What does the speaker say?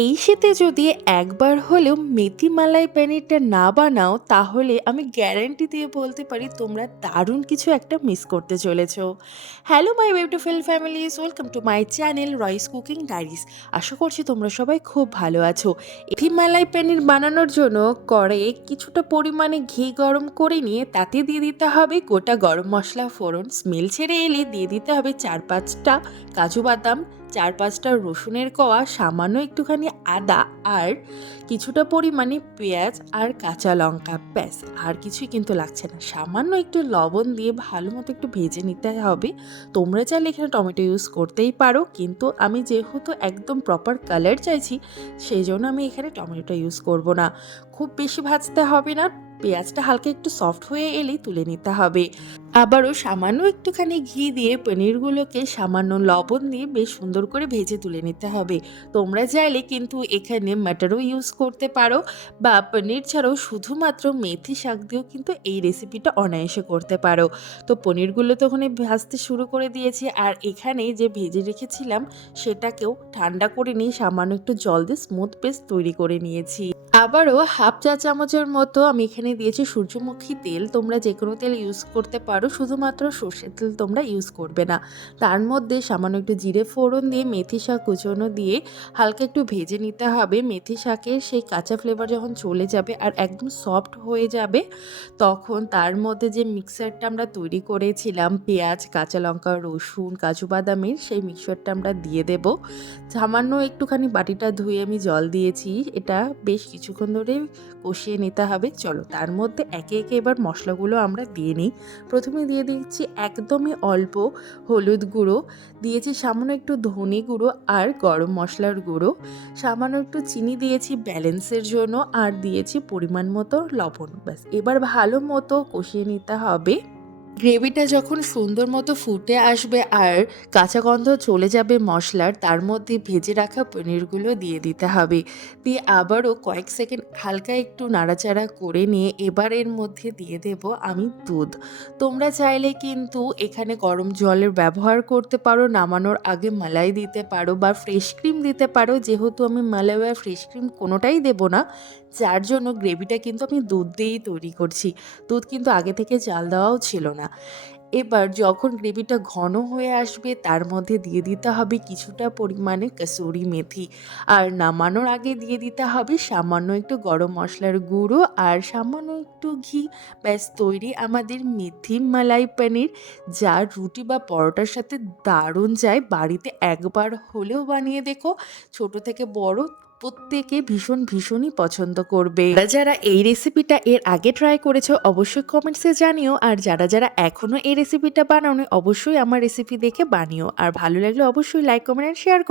এই শীতে যদি একবার হলেও মেথি মালাই পনিরটা না বানাও, তাহলে আমি গ্যারান্টি দিয়ে বলতে পারি তোমরা দারুণ কিছু একটা মিস করতে চলেছ। Hello my beautiful families welcome to my channel Roy's cooking diaries আশা করছি তোমরা সবাই খুব ভালো আছো। মেথি মালাই পনির বানানোর জন্য করে কিছুটা পরিমাণে ঘি গরম করে নিয়ে তাতে দিয়ে দিতে হবে গোটা গরম মশলা, ফোড়ন, স্মেল ছেড়ে এলে দিয়ে দিতে হবে চার পাঁচটা কাজু বাদাম চার পাঁচটা রসুনের কোয়া, সামান্য একটুখানি আদা আর কিছুটা পরিমাণে পেঁয়াজ আর কাঁচা লঙ্কা। ব্যাস, আর কিছুই কিন্তু লাগছে না। সামান্য একটু লবণ দিয়ে ভালো মতো একটু ভেজে নিতে হবে। তোমরা চাইলে এখানে টমেটো ইউজ করতেই পারো। কিন্তু আমি যেহেতু একদম প্রপার কালার চাইছি, সেই জন্য আমি এখানে টমেটোটা ইউজ করব না। খুব বেশি ভাজতে হবে না। পেঁয়াজটা হালকা একটু সফট হয়ে এলেই তুলে নিতে হবে। আবারও সামান্য একটুখানি ঘি দিয়ে পনিরগুলোকে সামান্য লবণ দিয়ে বেশ সুন্দর করে ভেজে তুলে নিতে হবে। তোমরা চাইলে কিন্তু এখানে মাটারও ইউজ করতে পারো বা পনির ছাড়াও শুধুমাত্র মেথি শাক দিয়েও কিন্তু এই রেসিপিটা অনায়াসে করতে পারো। তো পনিরগুলো তো ওখানে ভাজতে শুরু করে দিয়েছি আর এখানে যে ভেজে রেখেছিলাম সেটাকেও ঠান্ডা করে নিয়ে সামান্য একটু জল দিয়ে স্মুথ পেস্ট তৈরি করে নিয়েছি। আবারও হাফ চা চামচের মতো আমি এখানে দিয়েছি সূর্যমুখী তেল। তোমরা যে কোনো তেল ইউজ করতে পারো, শুধুমাত্র সর্ষের তেল তোমরা ইউজ করবে না। তার মধ্যে সামান্য একটু জিরে ফোড়ন দিয়ে মেথি শাক কুচোনো দিয়ে হালকা একটু ভেজে নিতে হবে। মেথি শাকের সেই কাঁচা ফ্লেভার যখন চলে যাবে আর একদম সফট হয়ে যাবে, তখন তার মধ্যে যে মিক্সারটা আমরা তৈরি করেছিলাম, পেঁয়াজ, কাঁচা লঙ্কা, রসুন, কাজু বাদামের, সেই মিক্সারটা আমরা দিয়ে দেব। সামান্য একটুখানি বাটিটা ধুয়ে আমি জল দিয়েছি। এটা বেশ কিছুক্ষণ ধরে কষিয়ে নিতে হবে। চলো, তার মধ্যে একে একে এবার মশলাগুলো আমরা দিয়ে নিই। প্রথমে দিয়ে দিচ্ছি একদমই অল্প হলুদ গুঁড়ো। দিয়েছি সামান্য একটু ধনে গুঁড়ো আর গরম মশলার গুঁড়ো। সামান্য একটু চিনি দিয়েছি ব্যালেন্সের জন্য আর দিয়েছি পরিমাণ মতো লবণ। ব্যাস, এবার ভালো মতো কষিয়ে নিতে হবে। গ্রেভিটা যখন সুন্দর মতো ফুটে আসবে আর কাঁচা গন্ধ চলে যাবে মশলার, তার মধ্যে ভেজে রাখা পনিরগুলো দিয়ে দিতে হবে। দিয়ে আবারও কয়েক সেকেন্ড হালকা একটু নাড়াচাড়া করে নিয়ে এবার এর মধ্যে দিয়ে দেব আমি দুধ। তোমরা চাইলে কিন্তু এখানে গরম জলের ব্যবহার করতে পারো, নামানোর আগে মালাই দিতে পারো বা ফ্রেশ ক্রিম দিতে পারো। যেহেতু আমি মালাই বা ফ্রেশ ক্রিম কোনোটাই দেবো না, যার জন্য গ্রেভিটা কিন্তু আমি দুধ দিয়েই তৈরি করছি। দুধ কিন্তু আগে থেকে চাল দেওয়াও ছিল না। এবার যখন গ্রেভিটা ঘন হয়ে আসবে, তার মধ্যে দিয়ে দিতে হবে কিছুটা পরিমাণে কসুরি মেথি। আর নামানোর আগে দিয়ে দিতে হবে সামান্য একটু গরম মশলার গুঁড়ো আর সামান্য একটু ঘি। ব্যাস, তৈরি আমাদের মেথি মালাই পনির, যা রুটি বা পরোটার সাথে দারুণ যায়। বাড়িতে একবার হলেও বানিয়ে দেখো। ছোট থেকে বড় প্রত্যেকে ভীষণ ভীষণই পছন্দ করবে। যারা এই রেসিপিটা এর আগে ট্রাই করেছ, অবশ্যই কমেন্টসে জানিও। আর যারা যারা এখনও এই রেসিপিটা বানানো অবশ্যই আমার রেসিপি দেখে বানিও। আর ভালো লাগলে অবশ্যই লাইক কমেন্ট শেয়ার করো।